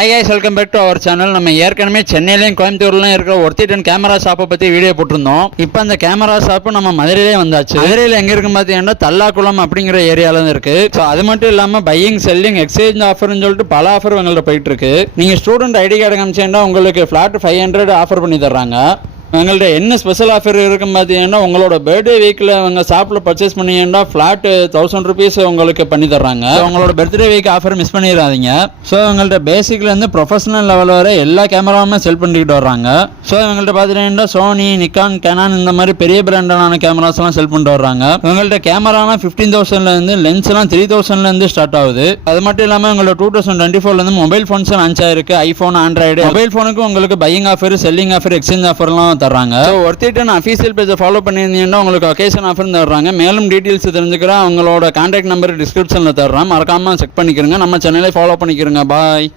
Hi guys, welcome back to our channel. நம்ம ஏற்கனவே சென்னையிலயும் கோயம்புத்தூர்லயும் இருக்கிற ஒர்த்திடன் கேமரா ஷாப்பை பத்தி வீடியோ போட்டிருந்தோம். இப்போ அந்த கேமரா ஷாப் நம்ம மதுரையிலே வந்தாச்சு. மதுரையில எங்க இருக்குன்னு பார்த்தீங்கன்னா தல்லாக்குளம் அப்படிங்கிற ஏரியால இருக்கு. ஸோ அது மட்டும் இல்லாம பையிங் செல்லிங் எக்ஸ்சேஞ்ச் ஆஃபர்னு சொல்லிட்டு பல ஆஃபர் எங்கள்கிட்ட போயிட்டு இருக்கு. நீங்க ஸ்டூடெண்ட் ஐடி கார்டு காமிச்சேன்னா உங்களுக்கு ஃபிளாட் 500 ஆஃபர் பண்ணி தர்றாங்க. எங்கள்கிட்ட என்ன ஸ்பெஷல் ஆஃபர் இருக்குன்னு பார்த்தீங்கன்னா உங்களோட பர்த்டே வீக்கில் அவங்க ஷாப்பில் பர்ச்சேஸ் பண்ணீங்கன்னா ஃப்ளாட் 1000 rupees உங்களுக்கு பண்ணி தர்றாங்க. உங்களோட பர்த்டே வீக் ஆஃபர் மிஸ் பண்ணிடாதீங்க. ஸோ எங்கள்கிட்ட பேசிக்லேருந்து ப்ரொஃபஷனல் லெவல் வரை எல்லா கேமராவுமே செல் பண்ணிக்கிட்டு வர்றாங்க. ஸோ எங்கள்கிட்ட பார்த்தீங்கன்னா சோனி, நிக்கான், கேனான் இந்த மாதிரி பெரிய பிராண்டான கேமராஸ்லாம் செல் பண்ணிட்டு வர்றாங்க. எங்கள்கிட்ட கேமராலாம் 15,000லேருந்து லென்ஸ்லாம் 3,000லேருந்து ஸ்டார்ட் ஆகுது. அது மட்டும் இல்லாமல் உங்களோட 2024லேருந்து மொபைல் ஃபோன்ஸ் லான்ச் ஆயிருக்கு. ஐஃபோன், ஆண்ட்ராய்டு மொபைல் ஃபோனுக்கு உங்களுக்கு buying offer, selling offer, exchange ஆஃபர்லாம் தர்றாங்க. ஸோ ஒர்த்திடன் அஃபீஷியல் பேஜை ஃபாலோ பண்ணியிருந்தீங்கன்னா உங்களுக்கு ஒகேஷன் ஆஃபர் தர்றாங்க. மேலும் டீட்டெயில்ஸ் தெரிஞ்சுக்கிறேன் அவங்களோட கான்டாக்ட் நம்பர் டிஸ்கிரிப்ஷனில் தர்றேன். மறக்காமல் செக் பண்ணிக்கிறங்க. நம்ம சேனலை ஃபாலோ பண்ணிக்கிறங்க. பாய்.